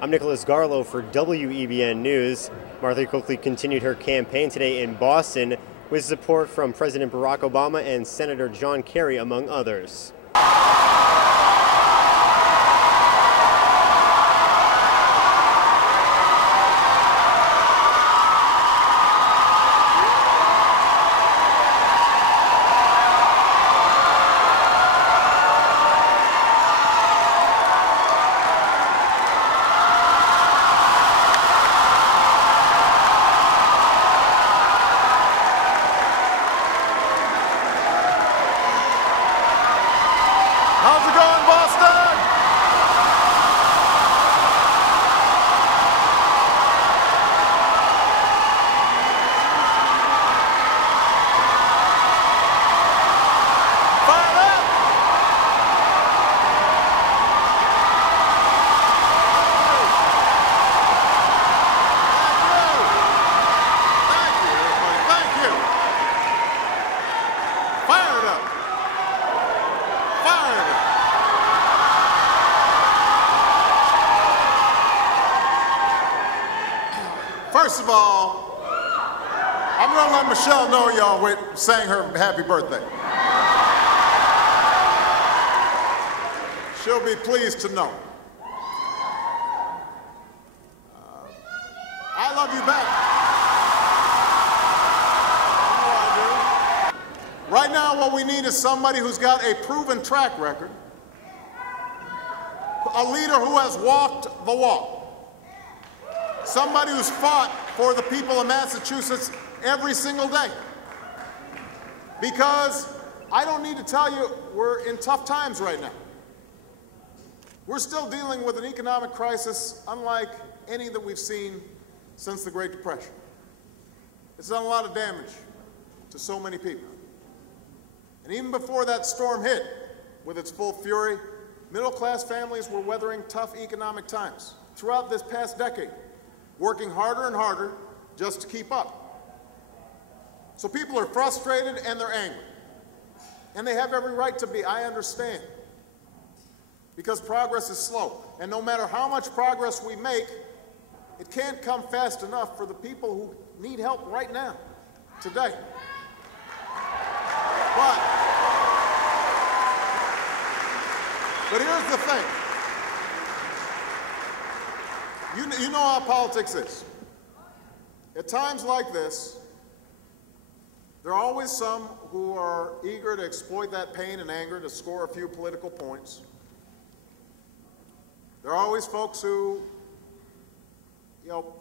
I'm Nicholas Garlow for WEBN News. Martha Coakley continued her campaign today in Boston with support from President Barack Obama and Senator John Kerry, among others. How's it going, Boston? Fired up! Thank you, everybody. Thank you. Fired up. Fired up. First of all, I'm going to let Michelle know y'all sang her happy birthday. She'll be pleased to know. I love you back. You know I do. Right now, what we need is somebody who's got a proven track record, a leader who has walked the walk. Somebody who's fought for the people of Massachusetts every single day. Because I don't need to tell you, we're in tough times right now. We're still dealing with an economic crisis unlike any that we've seen since the Great Depression. It's done a lot of damage to so many people. And even before that storm hit with its full fury, middle-class families were weathering tough economic times throughout this past decade, working harder and harder just to keep up. So people are frustrated and they're angry. And they have every right to be, I understand. Because progress is slow. And no matter how much progress we make, it can't come fast enough for the people who need help right now, today. But here's the thing. You know how politics is. At times like this, there are always some who are eager to exploit that pain and anger to score a few political points. There are always folks who,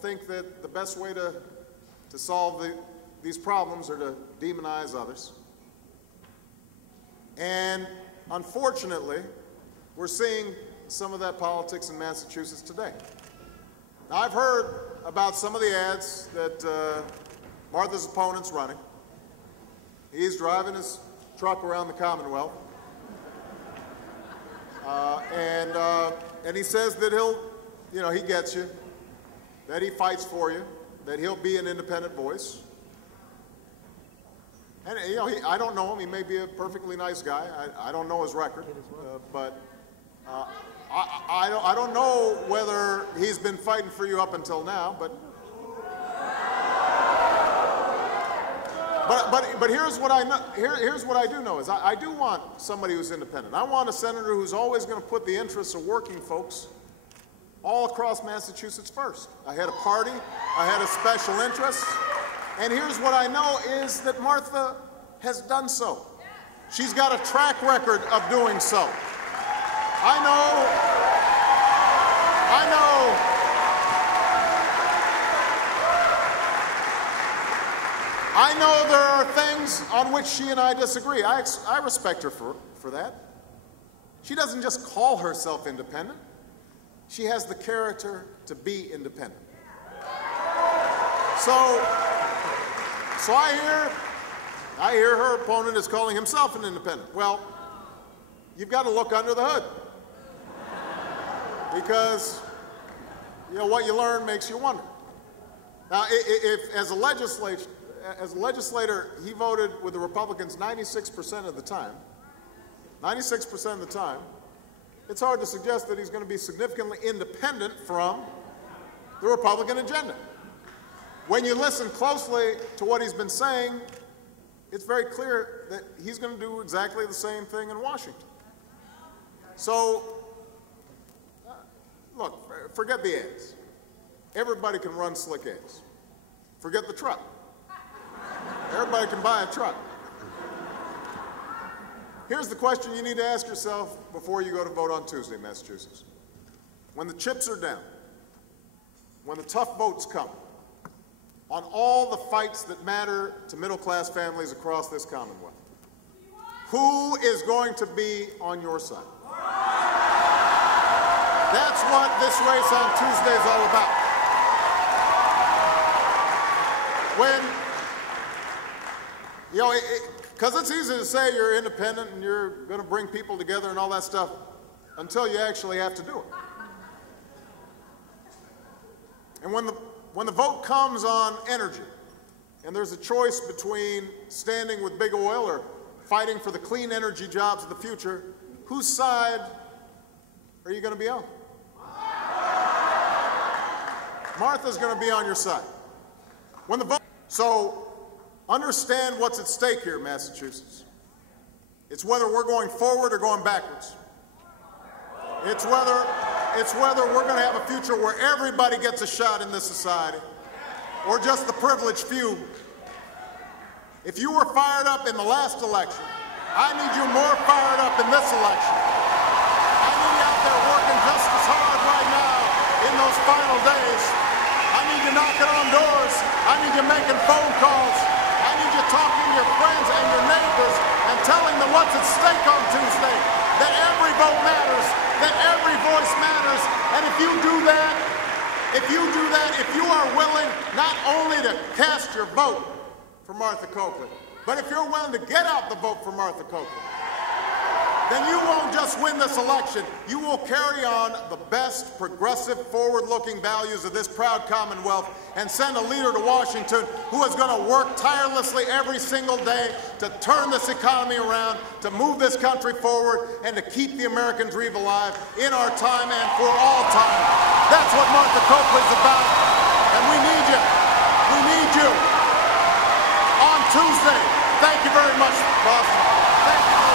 think that the best way to solve these problems are to demonize others. And unfortunately, we're seeing some of that politics in Massachusetts today. Now, I've heard about some of the ads that Martha's opponent's running. He's driving his truck around the Commonwealth. And he says that he gets you, that he fights for you, that he'll be an independent voice. And, I don't know him. He may be a perfectly nice guy. I don't know his record. I don't know whether he's been fighting for you up until now, but here's what I know. Here's what I do know is I do want somebody who's independent. I want a senator who's always going to put the interests of working folks all across Massachusetts first. I had a party, I had a special interest, and here's what I know is that Martha has done so. She's got a track record of doing so. I know there are things on which she and I disagree. I respect her for that. She doesn't just call herself independent. She has the character to be independent. So I hear her opponent is calling himself an independent. Well, you've got to look under the hood. Because, what you learn makes you wonder. Now, if as a legislator, he voted with the Republicans 96% of the time, it's hard to suggest that he's going to be significantly independent from the Republican agenda. When you listen closely to what he's been saying, it's very clear that he's going to do exactly the same thing in Washington. So, look, forget the ads. Everybody can run slick ads. Forget the truck. Everybody can buy a truck. Here's the question you need to ask yourself before you go to vote on Tuesday, Massachusetts. When the chips are down, when the tough votes come, on all the fights that matter to middle-class families across this Commonwealth, who is going to be on your side? That's what this race on Tuesday is all about. When, you know, because it's easy to say you're independent and you're going to bring people together and all that stuff until you actually have to do it. And when the vote comes on energy, and there's a choice between standing with big oil or fighting for the clean energy jobs of the future, whose side are you going to be on? Martha's going to be on your side. When the vote, so understand what's at stake here, Massachusetts. It's whether we're going forward or going backwards. It's whether we're going to have a future where everybody gets a shot in this society, or just the privileged few. If you were fired up in the last election, I need you more fired up in this election. I need you out there working just as hard right now in those final days. I need you knocking on doors. I need you making phone calls. I need you talking to your friends and your neighbors and telling them what's at stake on Tuesday, that every vote matters, that every voice matters. And if you do that, if you are willing not only to cast your vote for Martha Coakley, but if you're willing to get out the vote for Martha Coakley, then you won't just win this election, you will carry on the best progressive, forward-looking values of this proud Commonwealth and send a leader to Washington who is going to work tirelessly every single day to turn this economy around, to move this country forward, and to keep the American dream alive in our time and for all time. That's what Martha Coakley's about, and we need you. We need you on Tuesday. Thank you very much, Boston. Thank you.